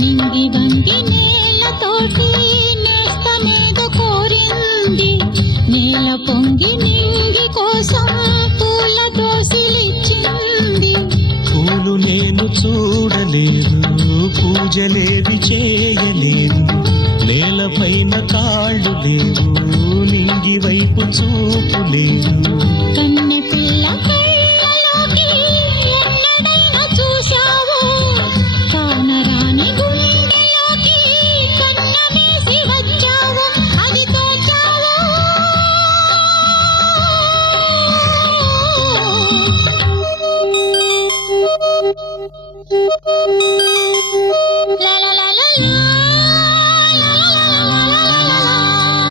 నింగి వంగి నేలతోటి నేస్తమేదో కోరింది, నేల పొంగి నింగి కోసం పూల దోసిలిచ్చింది. పూలు నేను చూడలేదు, పూజలేవి చేయలేదు, నేలపైన కాళ్ళు లేవు, నింగి వైపు చూపు లేదు.